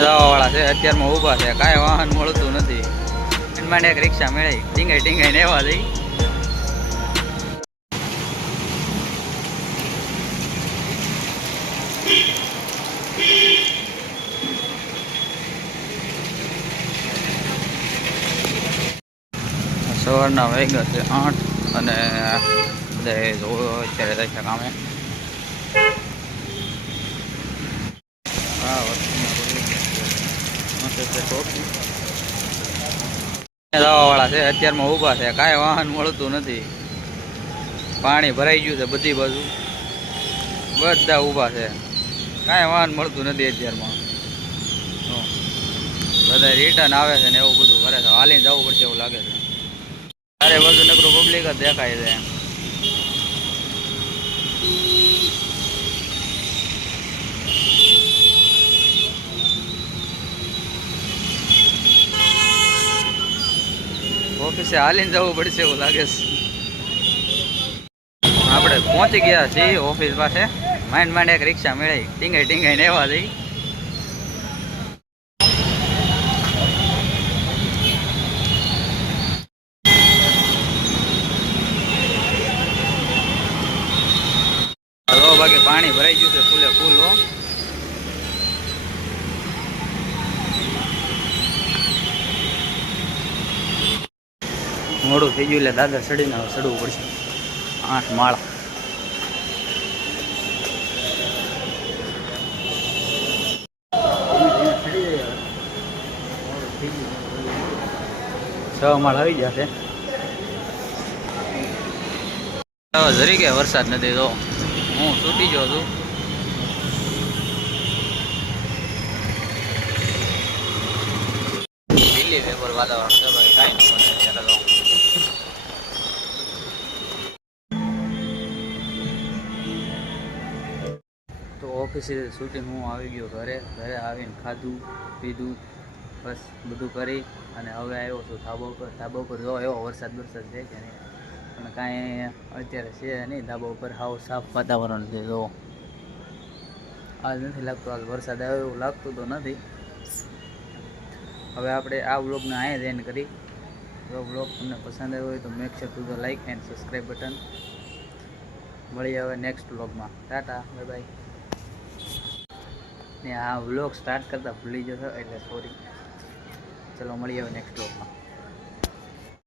વાળા છે અત્યારમાં ઊભા છે, કાંઈ વાહન મળતું નથી. એન માટે એક રિક્ષા મેળવી ટીંગાઈ ટીંગાઈને એવા જઈ. સવારના વાગ્યા છે 8 અને બધા અત્યારે જાય છે કામે. વાળા છે અત્યારમાં ઊભા છે, કાંઈ વાહન મળતું નથી. પાણી ભરાઈ ગયું છે બધી બાજુ, બધા ઊભા છે, કાંઈ વાહન મળતું નથી અત્યારમાં. બધા રિટર્ન આવે છે ને એવું બધું કરે છે, હાલીને જવું પડશે એવું લાગે છે. અરે બધું નકરું પબ્લિક જ દેખાય છે. ઓફિસે હાલીને જવું પડશે એવું લાગે છે. આપણે પહોંચી ગયા છીએ ઓફિસ પાસે. માંડ માંડ એક રિક્ષા મેળવી ટીંગાઈ ટીંગાઈને એવા જઈ. બાકી પાણી ભરાઈ ગયું છે ફૂલે ફૂલ. મોડું થઈ ગયું એટલે દાદર ચડીને ચડવું પડશે. 8 માળા. છ માળ આવી જશે. જરી કે વરસાદ નથી તો હું છૂટી ગયો છું. દિલ્હી પેપર વાતાવરણ છે ભાઈ, કાંઈ ન પડે અત્યારે તો ઓફિસે છૂટીને હું આવી ગયો ઘરે. ઘરે આવીને ખાધું પીધું બસ બધું કરી અને હવે આવ્યો છું ધાબા ઉપર. ધાબા ઉપર જો એવો વરસાદ છે કે નહીં, પણ કાંઈ અત્યારે છે નહીં. ધાબા ઉપર સાવ સાફ વાતાવરણ છે. જો આજ નથી લાગતું આજ વરસાદ આવ્યો એવું લાગતું તો નથી. હવે આપણે આ વ્લોગને અહીંયા જ એન્ડ કરી. જો વ્લોગ તમને પસંદ આવ્યો હોય તો make sure to the like and subscribe button. મળીએ હવે નેક્સ્ટ વ્લોગમાં. Tata bye bye. ને આ વ્લોગ સ્ટાર્ટ કરતાં ભૂલી જશો એટલે સોરી. ચલો મળીએ હવે નેક્સ્ટ વ્લોગમાં.